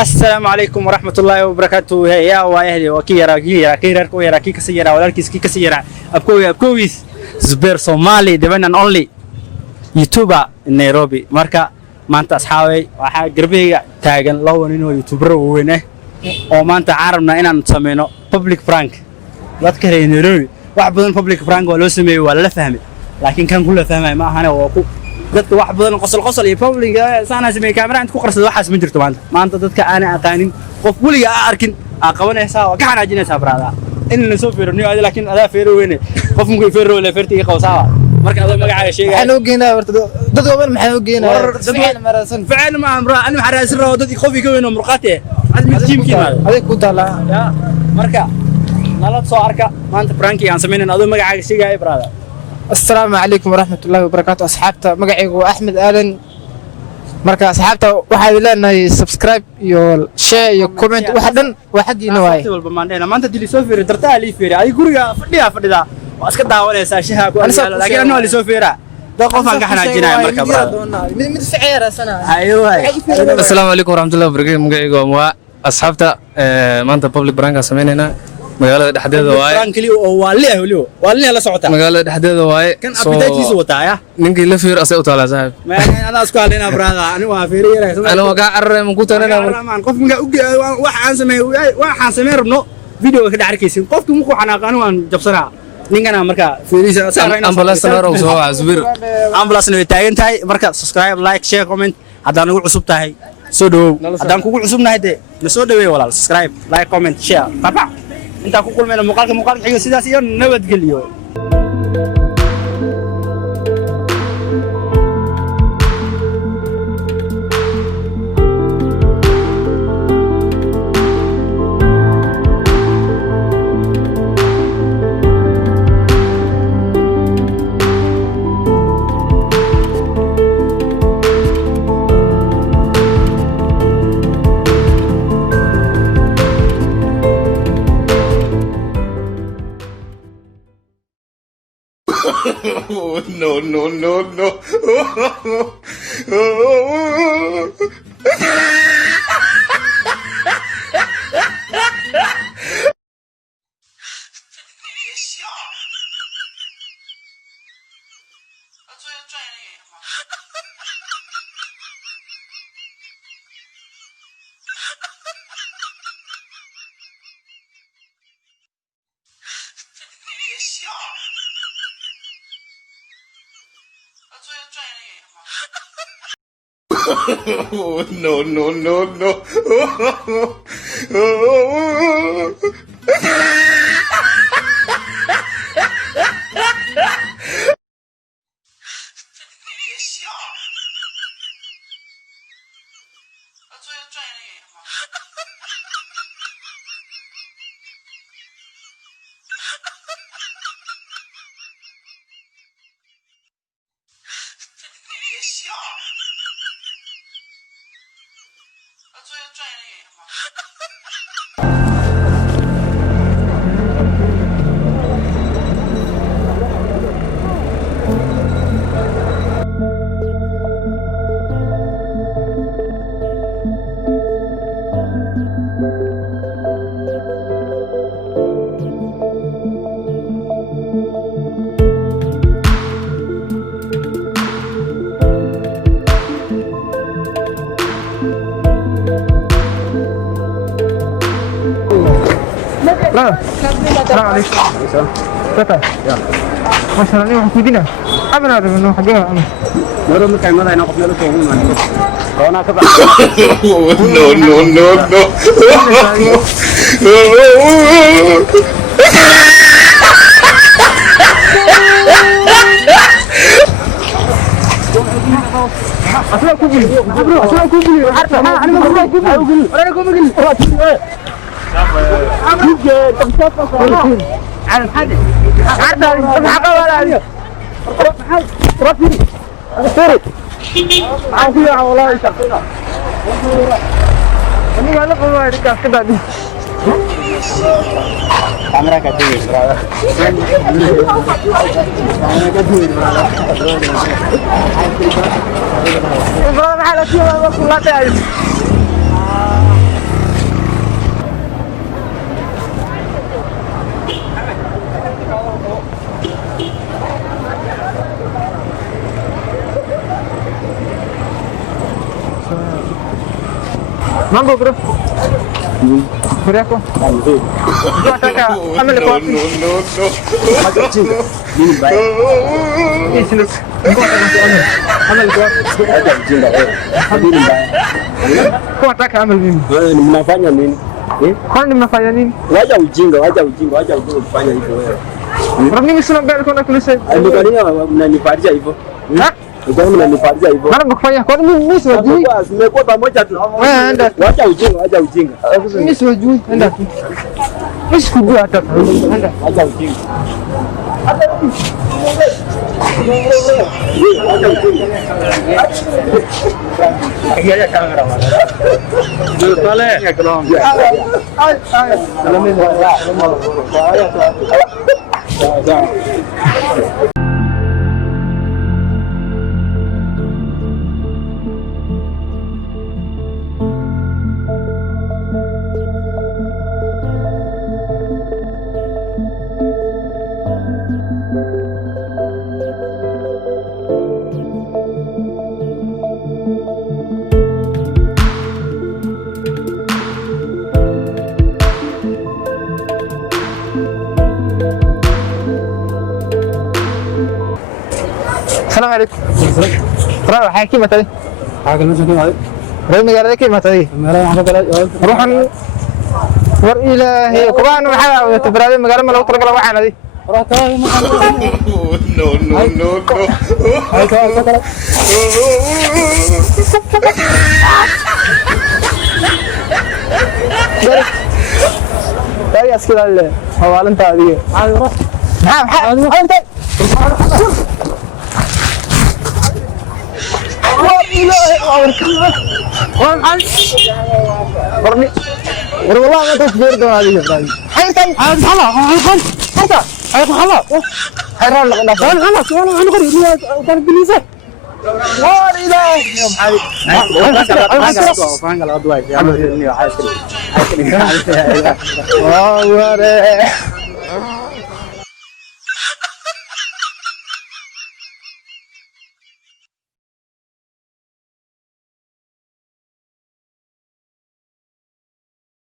السلام عليكم ورحمة الله وبركاته. يا واهلي وكيرا كيرا كي كسيرا ولكن كي كسيرا أبكويس زبير صومالي دبنا أونلي يوتيوبر نيروبي مركا ما أنت أصحابي واحد قربي تاجن لو إنه يوتيوبر وينه أو ما أنت عارفنا إن نسمينه public prank لا تكره نيروبي واحد بدون public prank ولا سمي ولا فهمي لكن كان كله فهمي ما أنا وقو dadka wax badan qosol iyo public saana sameey camera inta ku qarsado waxaas ma jirto maanta dadka aan aqaanin qof waliga arkin qabanaysa oo ka xanaajinaysa brada in la soo fiirino laakiin adaa fiiro weyn qof mugu fiiro la fiirtiga qowsaaba marka adaa magacaaga sheegay waxaan u geynaa warta dad badan maxay u geynaa ficil ma amra an xaraasin roo dad qof ka weyn oo murqaate ad mid teamkii ma aday ku taala marka nala soo arka maanta pranki aan sameeyna adaa magacaaga sheegay brada السلام عليكم ورحمة الله وبركاته أصحابته مقعيقو أحمد آلن مركا أصحابته واحد لنا سبسكرايب يو شير يو كومنت واحد ينواي ما أنت تلي سوفير درتها لي فيري أي قرية فديها وأسكت دعوة ساشها لكن أنا اللي سوفيرا ده قفان كحنا جينا مركب من سعيرة سنة أيوه السلام عليكم ورحمة الله وبركاته مقعيقو موا أصحابته ما أنت public prank سميننا magaalada dhexdeeda waaye prank oo waalii la socota magaalada dhexdeeda waaye kan abitaatiisa wataaya ninkii la fiir asay u taalaa saaxib ma ana isku halina brada ani waa fiiriyay ana waa ka carray ma ku tanana qof waxaan sameey rabno video ka dhacarkaysin qofkii muxuu xanaaqan waan jabsanaa ninkana marka fiirisa saarayna ambulance naro soo asbir ambulance way taagan tahay marka subscribe like share comment hadaan ugu cusub tahay soo dhawow hadaan kugu cusubnahay de la soo dhaweey walaal subscribe like comment share papa انت كل من مقالك حيجي سداس iyo nabad geliyo No. No. السلام عليكم. كيف؟ ما شاء الله محمودين. أبنا هذا منو حقها أنا. مرة مكان ماذا أنا قبل لكم من أنا كذا. أصلا كوبلي. عارفة أنا ما كوبلي. أنا كوبلي. على الحدث عرض حقا ولا عليه رفي سوري عافية والله يسقينا أنا قال لك والله يرجع كذا دي كاميرا كتير برادر كاميرا كتير برادر Mambo bro. Habari yako? Nataka amele No, kopi. no, no, no. Nini mbaya? Hii si ndio. Amele kopi. Acha ujinga wewe. Nini mbaya? Kwa nataka amele mimi. Wewe mnafanya nini? Kwani mnafanya nini? Wacha ujinga kufanya hivyo wewe. Bro mimi sina mbele kwa kulisa. Ndio kwa nini mnanipatia hivyo? Ha? Ndio mnanipatia hivyo. Maana mkufanya kwa nini mimi siwajui? Tumekuwa pamoja tu. Wewe enda. Wacha ujinga. Mimi siwajui. Enda tu. Mimi sikujua hata. Enda. Wacha ujinga. Angalia kamera bwana. Ndio pale. السلام عليكم. ترى حكي متى؟ حاجه مش هتبقى رمي قال لك متى؟ روح ور إلهي قرآن وحلا تبرد مقال ما لو طرق له وحنا دي. No, no, no, no. داري أسكت على هو أنت هذه. نعم أنت. والله ما تصبر دون هذه حيرت هذا حلا حلا حيران لك خلاص انا غريب قال بالنسبه لا اله يوم حبيبي